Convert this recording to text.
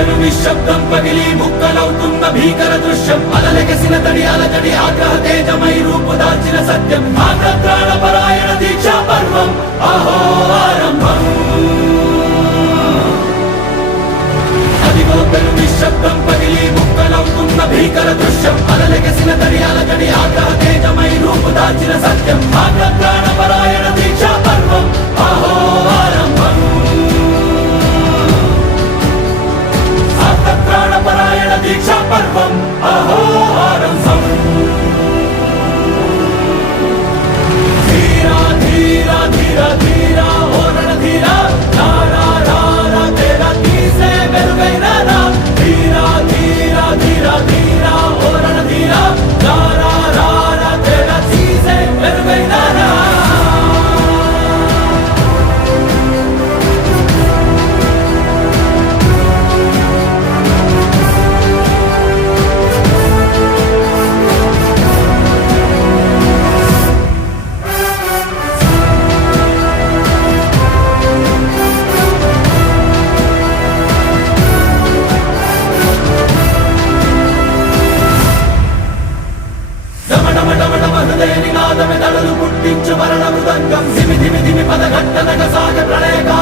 పెను నిశ్శబ్దం పగిలి ముక్కలవుతున్న భీకర దృశ్యం అలలెగసిన తడి అలజడి ఆగ్రహ తేజమై రూపుదాల్చిన సత్యం ప్రాణపరాయణ దీక్షా పర్వం అహో ఆరంభం అదిగో పెను నిశ్శబ్దం పగిలి ముక్కలవుతున్న భీకర దృశ్యం అలలెగసిన తడి అలజడి ఆగ్రహ తేజమై రూపుదాల్చిన సత్యం ప్రాణపరాయణ దీక్షా పర్వం అహో ఆరంభం ప్రాణపరాయణ దీక్షా పర్వం అహో ఆరంభం ధీరా ధీరా ధీరా ధీరా ఓ రణధీరా రారా రారా తేరా తీసే వెలుగైన రా ధీరా ధీరా ధీరా ధీరా ఓ రణధీరా రారా రారా తేరా తీసే వెలుగైన రా హృదయ నినాదమే దళలు పుట్టించు మరణ మృదంగం ధిమి ధిమి ధిమి పదఘట్టనగ సాగ ప్రళయగా